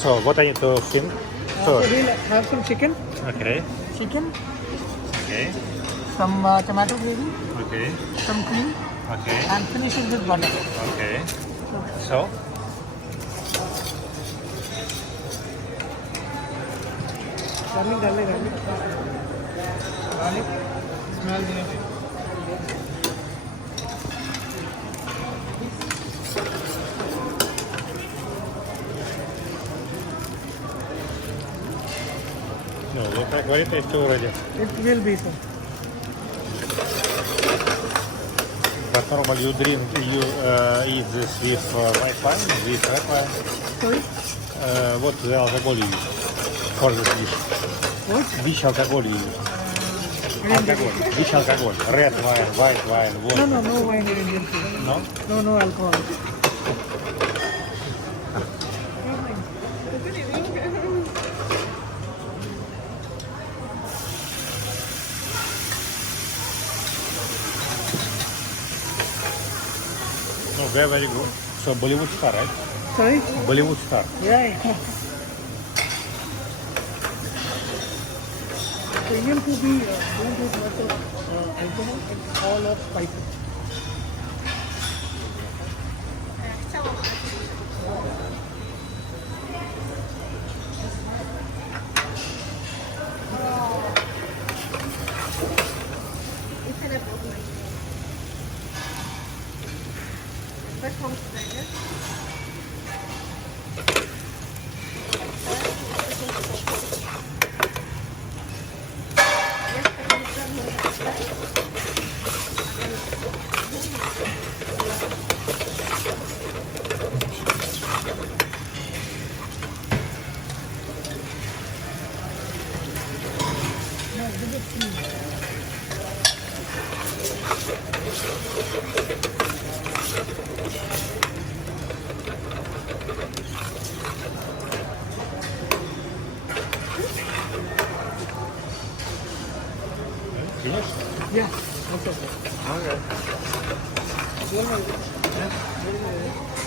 So what I need to think? So So we'll have some chicken, okay, okay, some tomato gravy, okay, some cream, okay, and finish it with butter. okay. So Garlic. Smell the ну вы так говорите, что вроде. It will be so. But normally you drink, you eat this with white wine, with red wine. Sorry? What the alcohol you use for this dish? What? Which alcohol you use? I didn't get Alcohol. it. Which alcohol? Red wine, white wine, what? No wine in Indian food. No? No alcohol. No, very good. So Bollywood star, right? Sorry? Bollywood star. Yeah. So Indian food we don't use much of alcohol, it's all of spices. Finished? Yeah, that's okay. Okay. Yeah.